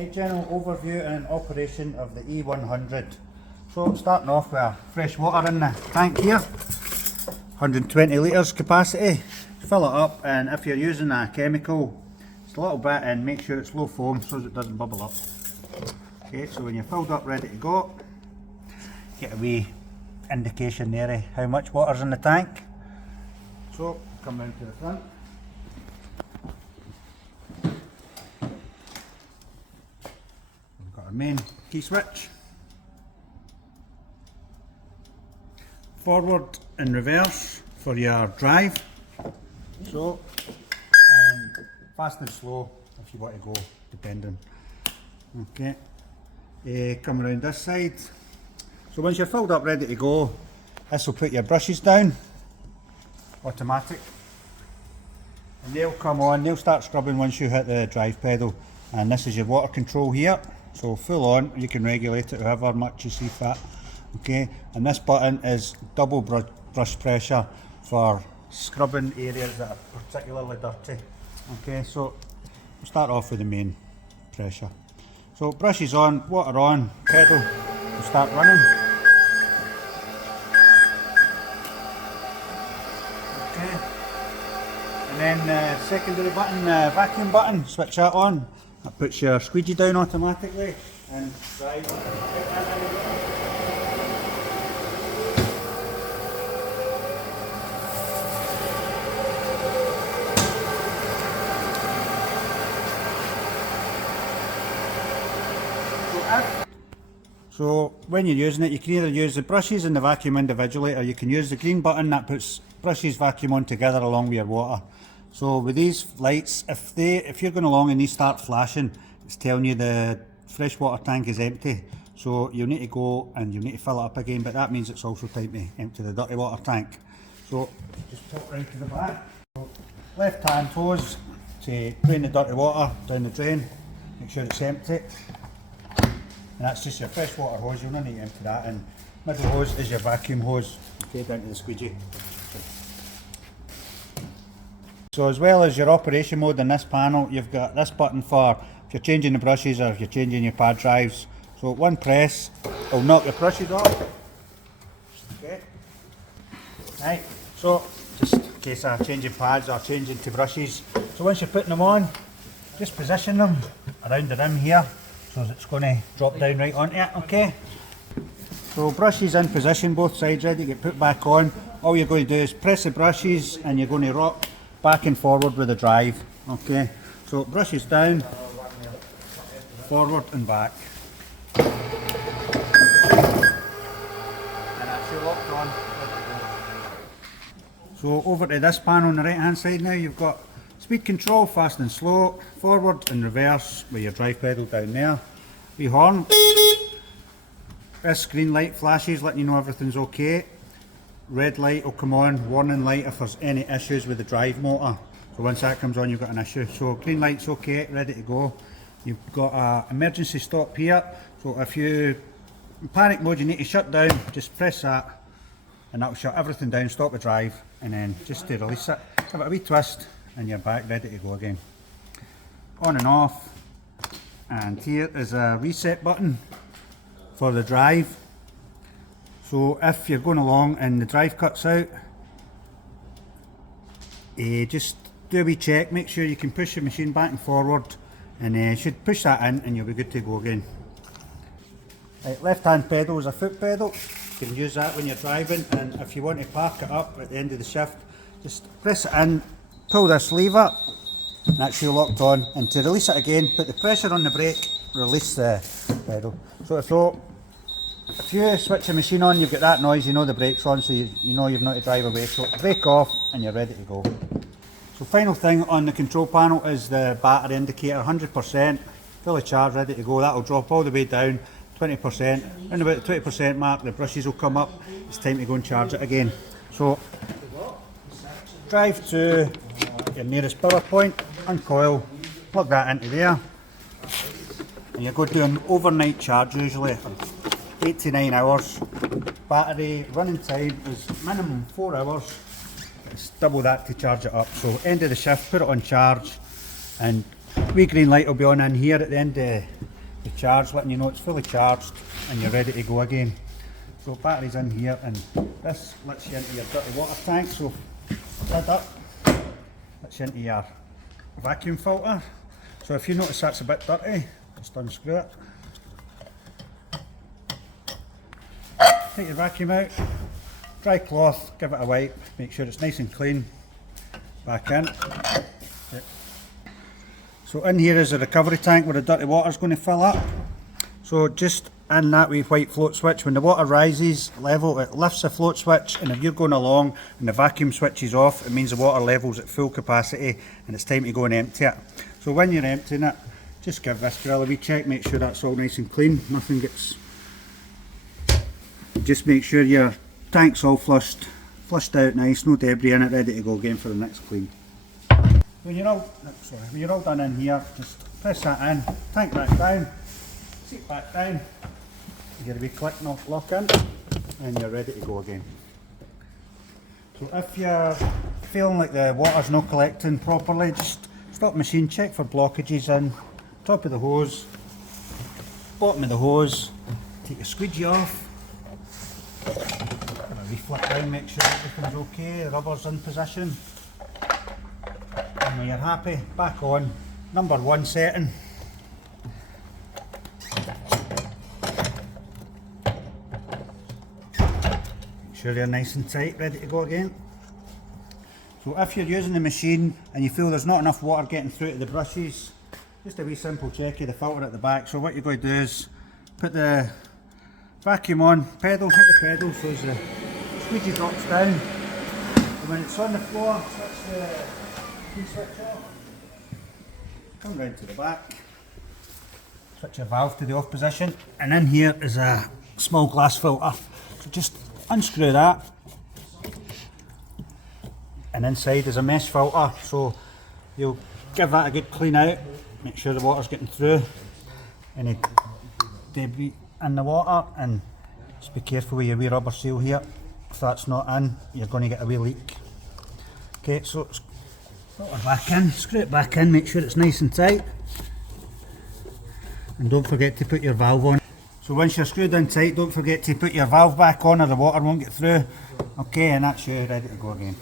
A general overview and operation of the E100. So starting off with fresh water in the tank here, 120 litres capacity. Fill it up, and if you're using a chemical, it's a little bit, and make sure it's low foam so that it doesn't bubble up. Okay, so when you're filled up ready to go, get a wee indication there of how much water's in the tank. So come round to the front. We've got our main key switch. Forward and reverse for your drive. So, and fast and slow if you want to go, depending. Okay, come around this side. So once you're filled up ready to go, this will put your brushes down, automatic. And they'll come on, they'll start scrubbing once you hit the drive pedal. And this is your water control here. So full on, you can regulate it however much you see fit. Okay, and this button is double brush pressure for scrubbing areas that are particularly dirty. Okay, so we'll start off with the main pressure. So brush is on, water on, pedal will start running. Okay, and then the secondary button, vacuum button, switch that on. That puts your squeegee down automatically and drive. So when you're using it, you can either use the brushes and the vacuum individually, or you can use the green button that puts brushes, vacuum on together along with your water. So with these lights, if you're going along and these start flashing, it's telling you the freshwater tank is empty. So you'll need to go and you'll need to fill it up again, but that means it's also time to empty the dirty water tank. So just pop right to the back. So left hand hose to drain the dirty water down the drain, make sure it's empty. And that's just your freshwater hose, you'll not need to empty that. And middle hose is your vacuum hose, okay, down to the squeegee. So as well as your operation mode in this panel, you've got this button for if you're changing the brushes or if you're changing your pad drives. So one press will knock your brushes off. Okay. Right, so just in case I'm changing pads or changing to brushes. So once you're putting them on, just position them around the rim here, so it's going to drop down right onto it, okay? So brushes in position, both sides ready to get put back on. All you're going to do is press the brushes and you're going to rock back and forward with the drive, okay? So brushes down, forward and back. And that's you locked on, ready to go. So over to this panel on the right hand side now, you've got speed control, fast and slow, forward and reverse with your drive pedal down there. Wee horn. This green light flashes letting you know everything's okay. Red light will come on, warning light if there's any issues with the drive motor. So once that comes on, you've got an issue. So green light's okay, ready to go. You've got an emergency stop here. So if you in panic mode, you need to shut down, just press that and that'll shut everything down, stop the drive, and then just to release it, give it a wee twist and you're back ready to go again. On and off. And here is a reset button for the drive. So if you're going along and the drive cuts out, just do a wee check, make sure you can push the machine back and forward, and you should push that in and you'll be good to go again. Right, left hand pedal is a foot pedal, you can use that when you're driving, and if you want to park it up at the end of the shift, just press it in, pull this lever, and that's you locked on, and to release it again, put the pressure on the brake, release the pedal. So if you switch the machine on, you've got that noise, you know the brake's on, so you know you've not to drive away. So brake off and you're ready to go. So final thing on the control panel is the battery indicator, 100%, fully charged, ready to go. That'll drop all the way down, 20%. Around about the 20% mark, the brushes will come up. It's time to go and charge it again. So drive to your nearest power point, uncoil, plug that into there, and you're going to do an overnight charge usually. 8 to 9 hours. Battery running time is minimum 4 hours. It's double that to charge it up. So end of the shift, put it on charge, and wee green light will be on in here at the end of the charge, letting you know it's fully charged and you're ready to go again. So battery's in here, and this lets you into your dirty water tank, so lid up, lets you into your vacuum filter. So if you notice that's a bit dirty, just unscrew it. Take your vacuum out, dry cloth, give it a wipe, make sure it's nice and clean, back in. Yep. So in here is a recovery tank where the dirty water is going to fill up. So just in that wee white float switch, when the water rises level, it lifts the float switch, and if you're going along and the vacuum switch is off, it means the water level's at full capacity and it's time to go and empty it. So when you're emptying it, just give this grill a wee check, make sure that's all nice and clean, nothing gets... Just make sure your tank's all flushed out nice, no debris in it, ready to go again for the next clean. When you're all done in here, just press that in, tank back down, seat back down, you get a wee click and lock in, and you're ready to go again. So if you're feeling like the water's not collecting properly, just stop machine, check for blockages in top of the hose, bottom of the hose, take your squeegee off, give a wee flip down, make sure everything's okay, the rubber's in position. And when you're happy, back on, number 1 setting. Make sure you're nice and tight, ready to go again. So if you're using the machine and you feel there's not enough water getting through to the brushes, just a wee simple check of the filter at the back. So what you're going to do is put the vacuum on, pedal, hit the pedal so as the squeegee drops down. And when it's on the floor, switch the key switch off, come round to the back, switch your valve to the off position, and in here is a small glass filter. So just unscrew that, and inside is a mesh filter, so you'll give that a good clean out, make sure the water's getting through, any debris in the water, and just be careful with your wee rubber seal here. If that's not in, you're going to get a wee leak. Okay, so filter back in, screw it back in, make sure it's nice and tight, and don't forget to put your valve on. So once you're screwed in tight, don't forget to put your valve back on or the water won't get through. Okay, and that's you ready to go again.